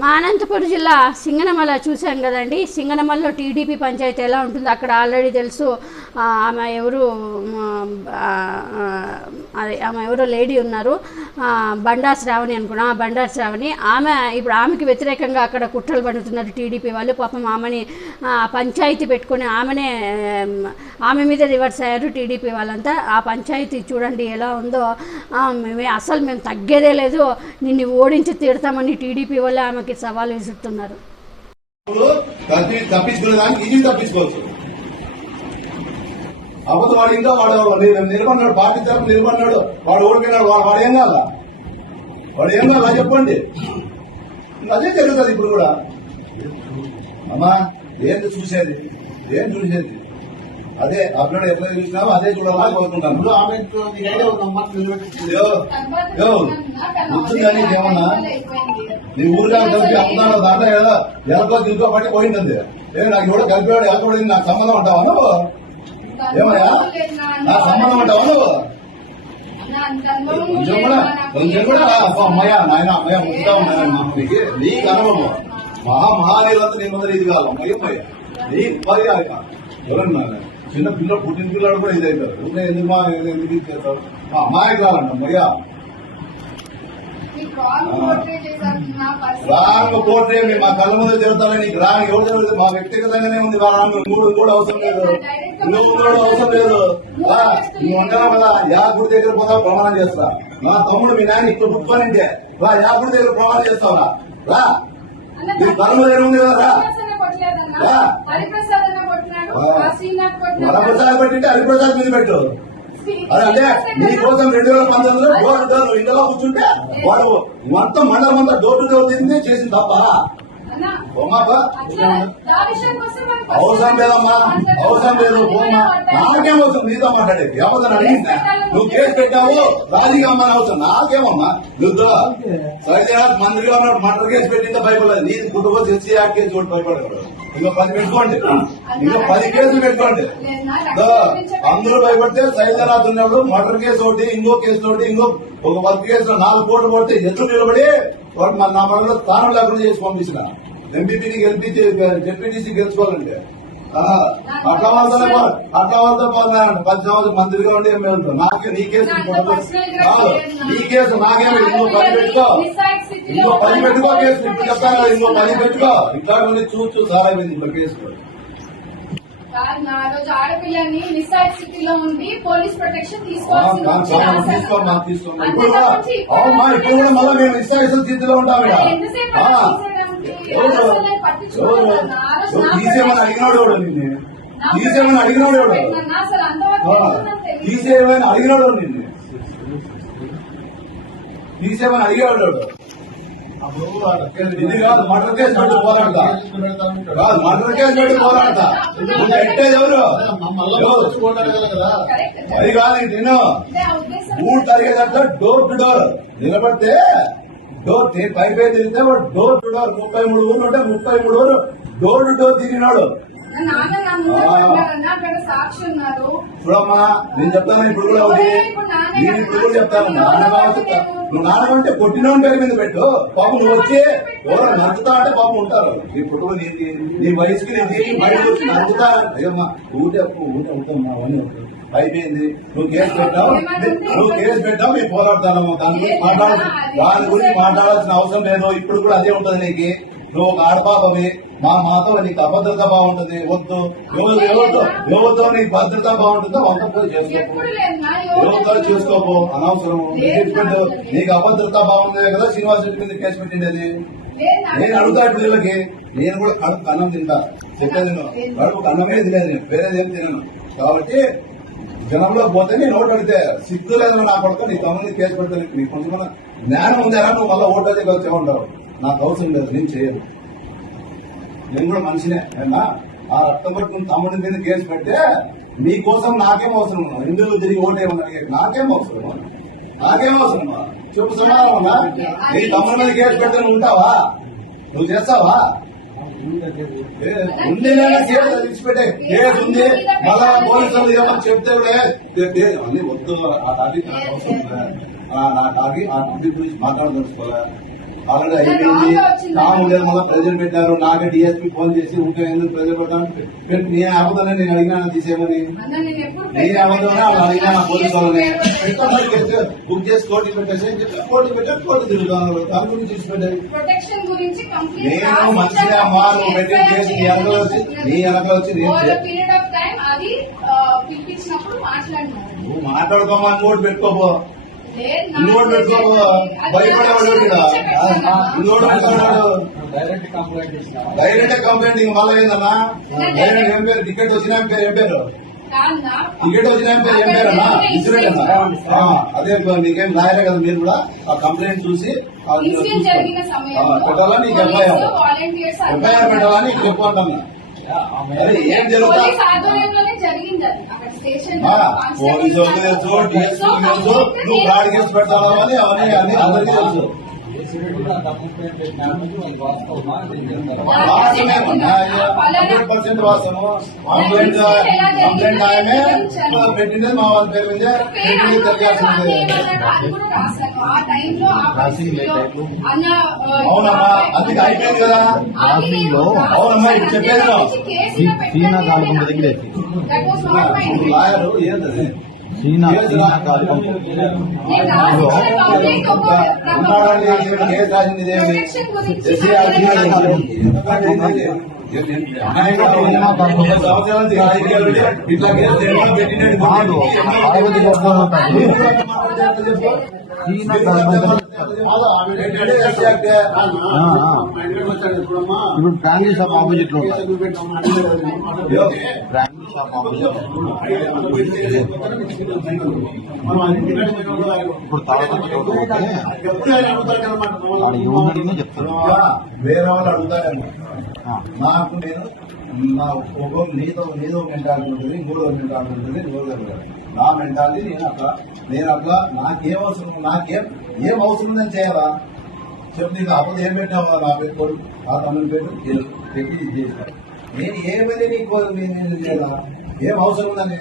మా అనంతపురం జిల్లా సింగనమల చూసాం కదండి. సింగనమలలో టీడీపీ పంచాయతీ ఎలా ఉంటుందో అక్కడ ఆల్రెడీ తెలుసు. ఆమె ఎవరు అదే ఆమె ఎవరో లేడీ ఉన్నారు. బండా శ్రావణి అనుకున్నా. బండా శ్రావణి ఆమె ఇప్పుడు ఆమెకి వ్యతిరేకంగా అక్కడ కుట్రలు పడుతున్నారు టీడీపీ వాళ్ళు. పాపం ఆమెని పంచాయతీ పెట్టుకొని ఆమెనే ఆమె మీద రివర్స్ అయ్యారు టీడీపీ వాళ్ళంతా. ఆ పంచాయతీ చూడండి ఎలా ఉందో. మేమే అసలు మేము తగ్గేదే లేదు. నిన్ను ఓడించి తీడతామని టీడీపీ వాళ్ళు ఆమెకి సవాల్ విసురుతున్నారు. ఇప్పుడు తప్పి తప్పించుకునే దానికి ఇది తప్పించుకోవచ్చు. అబద్ధం వాడు ఇంకా వాడు ని- నిలబడినాడు పార్టీ తరఫు నిలబడినాడు. వాడు ఓడిపోయినాడు వాడు వాడు ఏం కావాలా? వాడు ఏం చెప్పండి. అదే జరుగుతుంది ఇప్పుడు కూడా. అమ్మా ఏంటి చూసేది? ఏం చూసేది? అదే అప్పుడు ఎట్లా చూసినామో అదే చూడాలని కోరుకుంటాను. ఇప్పుడు ఆమె అమ్మాయి నీ ఊరిగా కలిపి అమ్ముతాను దాంట్లో ఏదో ఎలకో దిల్కో పట్టి పోయింది ఏ నాకు ఎవడో కలిపేవాడు ఎలకబడింది నాకు సంబంధం అంటావా నువ్వు? ఏమయ్యా? నా సంబంధం అంటావా నువ్వు? కొంచెం కూడా కొంచెం కూడా అమ్మయ్య నాయన అమ్మయ్య ముద్దా ఉన్నాను నీకు నీకు అనుభవం మహా మహానీయులంతా నీ ముందర ఇది కాదు అమ్మయ్య అమ్మయ్య నీ ఉపాధి ఎవరన్నా చిన్న పిల్ల పుట్టిన పిల్లలు కూడా ఇది అవుతారు ఊరికే ఎందుకు మా ఎందుకు ఇది చేస్తావు మా అమ్మాయికి రాలంట అమ్మయ్య. రాంగ్ పోట్రే మీ కళ్ళ ముందు తిరుగుతారని నీకు రాంగ్ ఎవరు తిరుగుతుంది మా వ్యక్తిగతంగానే ఉంది. రాంగ్. నువ్వు కూడా అవసరం లేదు. నువ్వు కూడా అవసరం లేదు. నువ్వు ఉండవు కదా యా గుడి దగ్గర పోతా ప్రమాణం చేస్తా. నా తమ్ముడు మీ నాయన ఇక్కడ పుట్టుకోనంటే రా యా గుడి దగ్గర ప్రమాణం చేస్తావురా రా. నీ కళ్ళ ముందు ఉంది కదా రా. హరిప్రసాద్ పెట్టింటే హరిప్రసాద్ మీద పెట్టు. అదే అంటే నీ కోసం రెండు వేల పంతొమ్మిదిలో డోర్ టు డోర్ ఇంట్లో కూర్చుంటే వాడు మొత్తం మండలం అంతా డోర్ టు డోర్ తిరిగి చేసింది తప్ప. అవసరం లేదమ్మా. అవసరం లేదు. పోమ్మా. నాకేం అవసరం? నీతో మాట్లాడేది. ఎవరిని అడిగిందా. నువ్వు కేసు పెట్టావు. రాజీగా అమ్మని అవసరం. నాకేమమ్మా? నువ్వు మంత్రిగా ఉన్నప్పుడు మటర్ కేసు పెట్టిందో భయపడలేదు. నీ కుటుంబం ఎస్సీ యాక్ట్ కేసు కూడా భయపడదు ఇంకో పది పెట్టుకోండి. ఇంకో పది కేసులు పెట్టుకోండి. అందరూ భయపడితే సైజనాథ్ ఉన్నప్పుడు మటర్ కేసు ఒకటి ఇంకో కేసు ఒకటి ఇంకో ఒక వర్క్ కేసులో నాలుగు కోట్లు కొడితే ఎదురు నిలబడి వాడు నా మనలో స్థానం లేకుండా చేసి పంపించిన. ఎంపీపీకి గెలిపి జెడ్పీటీసీ గెలుచుకోవాలంటే. ఆ, అట్లా వాళ్ళతో పో- అట్లా వాళ్ళతో పోతున్నారంట పది సంవత్సరం మంత్రిగా ఉండి ఎమ్మెల్యే ఉంటారు. నాకే నీ కేసు. నీ కేసు నాకేమి ఇంకో పది పెట్టుకో. ఇంకో పది పెట్టుకో కేసు ఇప్పుడు చెప్తాను ఇంకో పది పెట్టుకో. ఇట్లా ఉండి చూస్తూ సారైపోయింది ఇప్పుడు కేసు ఆడపిల్లని నిస్సాయి స్థితిలో ఉండి పోలీస్ ప్రొటెక్షన్ ఇప్పుడు కూడా మళ్ళీ మేము ఇష్ట స్థితిలో ఉంటాం తీసేయమని అడిగినాడు ఎవడు నిన్ను తీసేయమని అడిగినాడు ఎవడు తీసేయమని అడిగినాడు నిన్ను తీసేయమని అడిగాడు ఇది కాదు మటర్ కేసు పెట్టి పోరాడతా కాదు మటర్ కేసు పెట్టి పోరాడతా నువ్వు పెట్టేది ఎవరు అది కాదు నిన్ను ఊరు తరిగేదంటే డోర్ టు డోర్ నిలబడితే డోర్ పై పై తిరిగితే వాడు డోర్ టు డోర్ ముప్పై మూడు ఊర్లు ఉంటే ముప్పై మూడు ఊరు డోర్ టు డోర్ తిరిగినాడు. చూడమ్మా నేను చెప్తాను ఇప్పుడు కూడా నేను ఇప్పుడు కూడా చెప్తాను నాన్నగా చెప్తాను నువ్వు నాన్నగా అంటే కొట్టిన పేరు మీద పెట్టు. పాపం నువ్వు వచ్చి ఎవరో నచ్చుతా అంటే పాపం ఉంటారు. నీ పుట్టుకు నీ నీ వయసుకి నీ దీనికి బయటకు వచ్చి నచ్చుతా అయ్యమ్మా ఊటే ఊటే అవుతామ్మా అవన్నీ. అయిపోయింది. నువ్వు కేసు పెట్టావు. నువ్వు కేసు పెట్టావు మేము పోరాడతాను దాని గురించి మాట్లాడ వారి గురించి మాట్లాడాల్సిన అవసరం లేదు. ఇప్పుడు కూడా అదే ఉంటది నీకు. నువ్వు ఒక ఆడపాపవి. మా మాతో నీకు అభద్రత బాగుంటుంది. వద్దు. ఎవరు ఎవరితో ఎవరితో నీకు భద్రత బాగుంటుందో వాళ్ళతో చేసుకో ఎప్పుడు లేదు నా ఎవరితో చేసుకోపో. అనవసరం. నీకు అభద్రత బాగుందే కదా శ్రీనివాస్ రెడ్డి మీద కేసు పెట్టిండేది. నేను అడుగుతా పిల్లలకి. నేను కూడా కడుపు అన్నం తింటా. చెప్పేది కడుపు అన్నమే తినేది నేను. వేరేది ఏం తినను. కాబట్టి జనంలో పోతే నీ ఓటు అడిగితే సిగ్గు లేదు నా కొడుకు నీ తమ్ముడిని కేసు పెడితే నీ కొంచెం జ్ఞానం ఉందేరా నువ్వు మళ్ళీ ఓటు అయితే వచ్చే ఉండవు. నాకు అవసరం లేదు నేను చేయను. నేను కూడా మనిషినే. అయినా ఆ రక్తం పట్టుకుని తమ్ముడి మీద కేసు పెడితే నీ కోసం నాకేం అవసరం? హిందువులు తిరిగి ఓటేమని అడిగే నాకేం అవసరం? నాకేం అవసరం? చెప్పు సమానం నీ తమ్ముడి మీద కేసు పెడితే ఉంటావా? నువ్వు చేస్తావా? ఉంది విడిచిపెట్టే కేసు ఉంది. మళ్ళా పోలీసులు ఏమని చెప్తే కూడా అన్ని వద్దు ఆ టాపిక్ నాకు అవసరం ఆ, టాపిక్ ఆ టాపిక్ గురించి మాట్లాడదలుచుకోలే. ఆల్రెడీ అయిపోయింది. నా ఉండేది మళ్ళీ ప్రజలు పెట్టారు. నాకే డిఎస్పీ ఫోన్ చేసి ఊకే ఎందుకు ప్రజలు పెట్టాను పెట్టి నేను అబద్ధాన్ని నేను అడిగినా తీసేయమని. అన్న నేను అబద్ధమని వాళ్ళు అడిగినా నా పోలీసు వాళ్ళని. మరి బుక్ చేసి కోర్టుకి పెట్టేసి కోర్టు పెట్టారు కోర్టు తిరుగుతాను దాని గురించి తీసి పెట్టారు. నేను మంచిగా అమ్మా నువ్వు పెట్టిన కేసు నీ వెనకాల వచ్చి నీ వెనకాల వచ్చి నేను నువ్వు మాట్లాడుకోమా ఇంకోటి పెట్టుకోపో. నాకు. ఇంకోటి పెట్టుకున్నాడు డైరెక్ట్ కంప్లైంట్ ఇచ్చిన డైరెక్ట్ కంప్లైంట్ ఇంక మళ్ళీ ఏందన్నా? డైరెక్ట్ ఏం పేరు? టికెట్ వచ్చిన పేరు? ఏం పేరు? టికెట్ వచ్చిన పేరు? ఏం పేరు? అన్నా? ఇన్సూరెన్స్ అన్నా అదే మీకేం లాయరే కదా మీరు కూడా? ఆ కంప్లైంట్ చూసి పెట్టాలా నీకు ఎఫ్ఐఆర్ ఎఫ్ఐఆర్ పెట్టాలా నీకు? చెప్పు అంటున్నా అరే ఏం జరుగుతా? పోలీస్ తెలుసు డిఎస్పీ తెలుసు నువ్వు బ్రాడ్ కేసు అని అవన్నీ అన్ని అందరికీ తెలుసు. హండ్రెడ్ పర్సెంట్ వాస్తవం కంప్లైంట్ కంప్లైంట్ ఆయనే పెట్టింది మా వాళ్ళ పేరు మీద అవునమ్మా అందుకే అయిపోయింది కదా. అవునమ్మా, ఇది చెప్పేది సీనా దగ్గరే. లాయరు ఏంటది సీనా కేసు సీనా రా- కాల్కొండ నేను రాసిన కంప్లైంట్ ఒక ఉన్నాడండి, ఇక్కడ కేసు రాసింది ఇదేమి? ప్రొటెక్షన్ గురించి ఎస్సీ ఆర్టీ మాట్లాడాలి. సంవత్సరాల నుంచి రాజకీయాలు ఉంటే ఇట్లా కేసు ఎన్నో పెట్టినట్టు ఇప్పుడు ఫ్యామిలీ షాప్ ఆపోజిట్లో ఫ్యామిలీ షాప్ ఆపోజిట్ ఇప్పుడు తాళపత్రి రోడ్డు చెప్తారు వేరే వాళ్ళు అడుగుతారేమో నాకు నేను నా ఒక నీతో నీదో మెంటాలిటీ ఉంటుంది ఇంకోదో మెంటాలిటీ ఉంటుంది ఉంటుంది. నా మెంటాలిటీ నేను అట్లా నేను అట్లా నాకేం అవసరం నాకేం ఏం అవసరం ఉందని చేయాలా? చెప్పు నీకు అప్పుడు ఏం పెట్టావా నా పెట్టుకోడు ఆ తమ్ముని పేరు పెట్టి ఇది చేసిన నేను ఏమైనా నీకు నేను చేయాలా? ఏం అవసరం ఉందని?